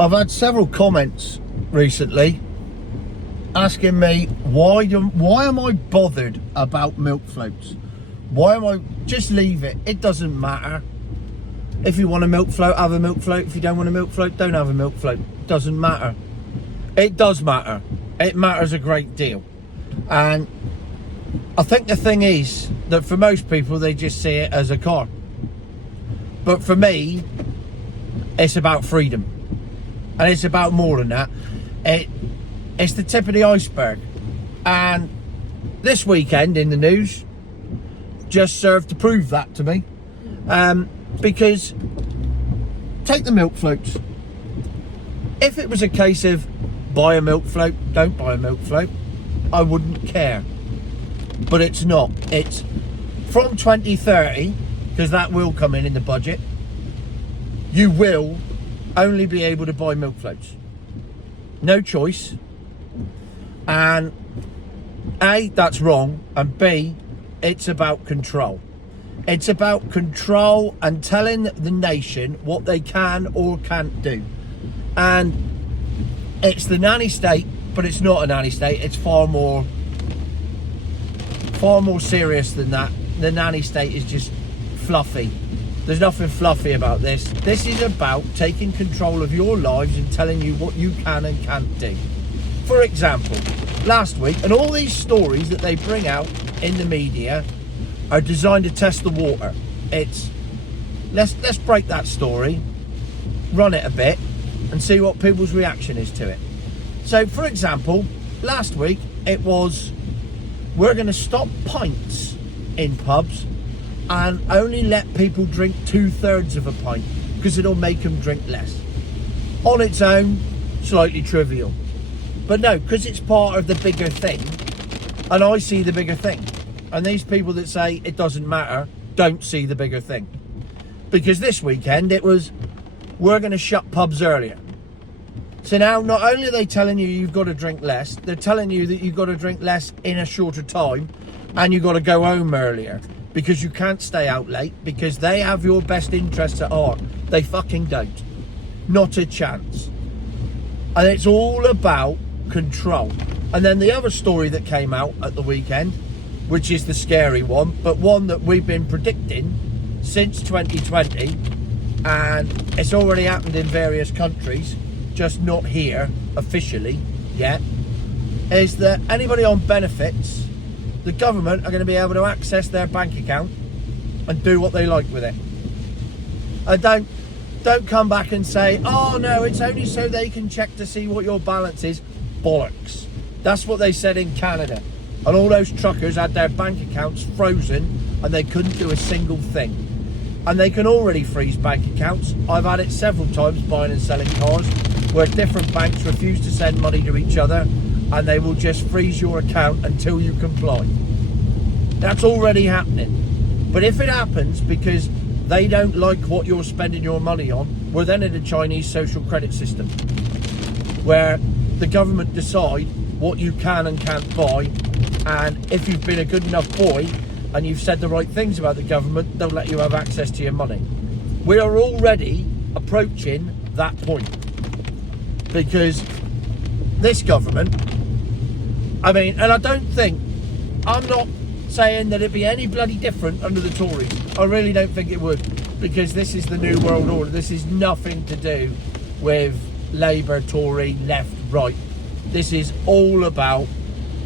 I've had several comments recently asking me why am I bothered about milk floats? Why am I just leave it? It doesn't matter. If you want a milk float, have a milk float. If you don't want a milk float, don't have a milk float. Doesn't matter. It does matter. It matters a great deal. And I think the thing is that for most people, they just see it as a car. But for me, it's about freedom. And it's about more than that. It's the tip of the iceberg. And this weekend in the news just served to prove that to me. Because take the milk floats. If it was a case of buy a milk float, don't buy a milk float, I wouldn't care. But it's not. It's from 2030, because that will come in the budget, you will only be able to buy milk floats. No choice. And A, that's wrong, and B, it's about control. It's about control and telling the nation what they can or can't do. And it's the nanny state, but it's not a nanny state. It's far more serious than that. The nanny state is just fluffy. There's nothing fluffy about this. This is about taking control of your lives and telling you what you can and can't do. For example, last week, and all these stories that they bring out in the media are designed to test the water. It's let's break that story, run it a bit, and see what people's reaction is to it. So, for example, last week it was, we're going to stop pints in pubs and only let people drink 2/3 of a pint because it'll make them drink less. On its own, slightly trivial. But no, because it's part of the bigger thing, and I see the bigger thing. And these people that say it doesn't matter don't see the bigger thing. Because this weekend it was, we're going to shut pubs earlier. So now not only are they telling you you've got to drink less, they're telling you that you've got to drink less in a shorter time and you've got to go home earlier because you can't stay out late because they have your best interests at heart. They fucking don't. Not a chance. And it's all about control. And then the other story that came out at the weekend, which is the scary one, but one that we've been predicting since 2020, and it's already happened in various countries, just not here officially yet, is that anybody on benefits, the government are going to be able to access their bank account and do what they like with it. And don't come back and say, oh no, it's only so they can check to see what your balance is. Bollocks. That's what they said in Canada. And all those truckers had their bank accounts frozen and they couldn't do a single thing. And they can already freeze bank accounts. I've had it several times buying and selling cars where different banks refuse to send money to each other and they will just freeze your account until you comply. That's already happening. But if it happens because they don't like what you're spending your money on, we're then in a Chinese social credit system where the government decide what you can and can't buy, and if you've been a good enough boy and you've said the right things about the government, they'll let you have access to your money. We are already approaching that point because this government, I mean, and I don't think, I'm not saying that it'd be any bloody different under the Tories. I really don't think it would, because this is the new world order. This is nothing to do with Labour, Tory, left, right. This is all about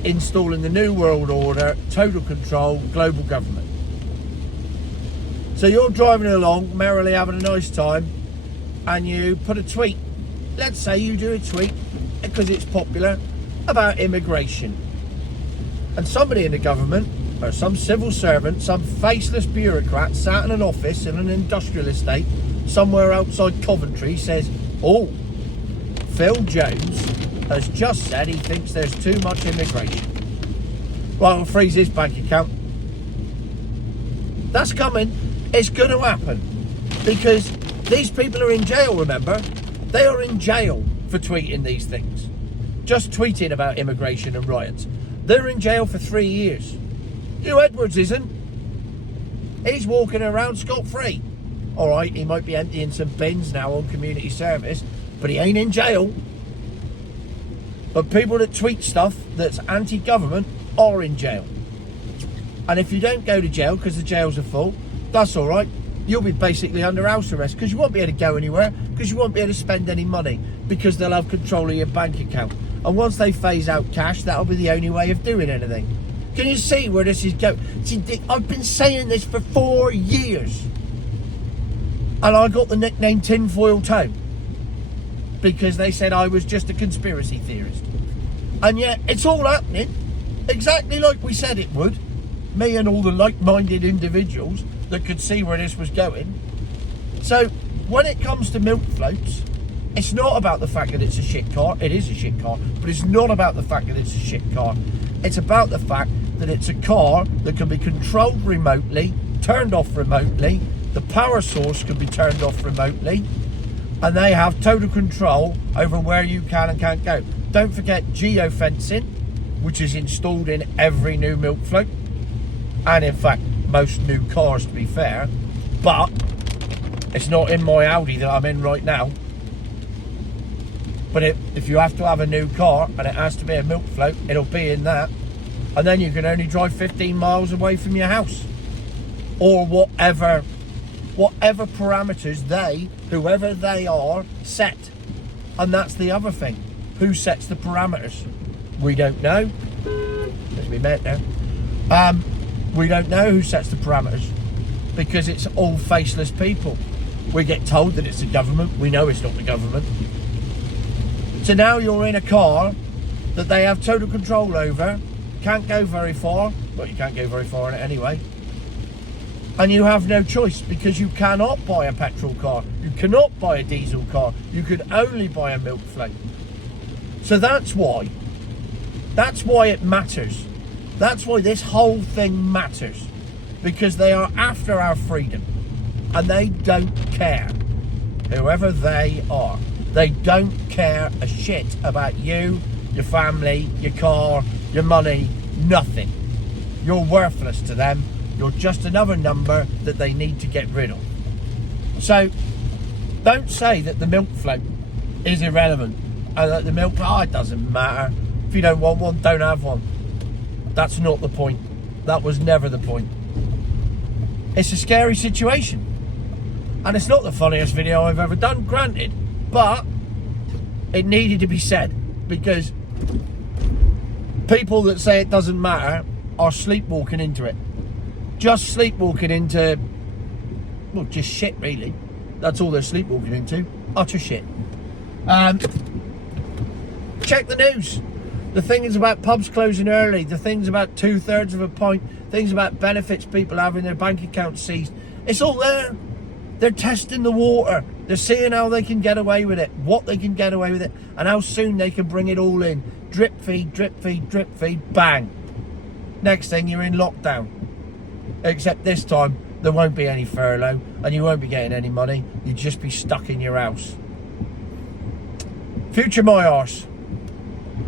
installing the new world order, total control, global government. So you're driving along, merrily having a nice time, and you put a tweet. Let's say you do a tweet, because it's popular, about immigration. And somebody in the government, or some civil servant, some faceless bureaucrat sat in an office in an industrial estate somewhere outside Coventry says, oh, Phil Jones has just said he thinks there's too much immigration. Well, we'll freeze his bank account. That's coming. It's going to happen. Because these people are in jail, remember? They are in jail for tweeting these things. Just tweeting about immigration and riots. They're in jail for 3 years. Hugh Edwards isn't. He's walking around scot-free. All right, he might be emptying some bins now on community service, but he ain't in jail. But people that tweet stuff that's anti-government are in jail. And if you don't go to jail because the jails are full, that's all right. You'll be basically under house arrest because you won't be able to go anywhere, because you won't be able to spend any money, because they'll have control of your bank account. And once they phase out cash, that'll be the only way of doing anything. Can you see where this is going? See, I've been saying this for 4 years. And I got the nickname Tinfoil Toe because they said I was just a conspiracy theorist. And yet, it's all happening exactly like we said it would. Me and all the like-minded individuals that could see where this was going. So, when it comes to milk floats, it's not about the fact that it's a shit car. It is a shit car, but it's not about the fact that it's a shit car. It's about the fact that it's a car that can be controlled remotely, turned off remotely, the power source can be turned off remotely, and they have total control over where you can and can't go. Don't forget geofencing, which is installed in every new milk float, and in fact most new cars, to be fair, but it's not in my Audi that I'm in right now. But if you have to have a new car and it has to be a milk float, it'll be in that. And then you can only drive 15 miles away from your house. Or whatever parameters whoever they are, set. And that's the other thing. Who sets the parameters? We don't know. Let's be met now. We don't know who sets the parameters. Because it's all faceless people. We get told that it's the government. We know it's not the government. So now you're in a car that they have total control over, can't go very far, but you can't go very far in it anyway. And you have no choice because you cannot buy a petrol car, you cannot buy a diesel car, you can only buy a milk float. So that's why it matters. That's why this whole thing matters, because they are after our freedom and they don't care, whoever they are. They don't care a shit about you, your family, your car, your money, nothing. You're worthless to them. You're just another number that they need to get rid of. So, don't say that the milk float is irrelevant and that the milk, it doesn't matter. If you don't want one, don't have one. That's not the point. That was never the point. It's a scary situation. And it's not the funniest video I've ever done, granted. But it needed to be said because people that say it doesn't matter are sleepwalking into it. Just sleepwalking into, well, just shit really. That's all they're sleepwalking into. Utter shit. Check the news. The things about pubs closing early, the things about 2/3 of a pint, things about benefits people having their bank accounts seized. It's all there. They're testing the water. They're seeing how they can get away with it, what they can get away with it, and how soon they can bring it all in. Drip feed, drip feed, drip feed, bang. Next thing, you're in lockdown. Except this time, there won't be any furlough, and you won't be getting any money. You'll just be stuck in your house. Future my arse.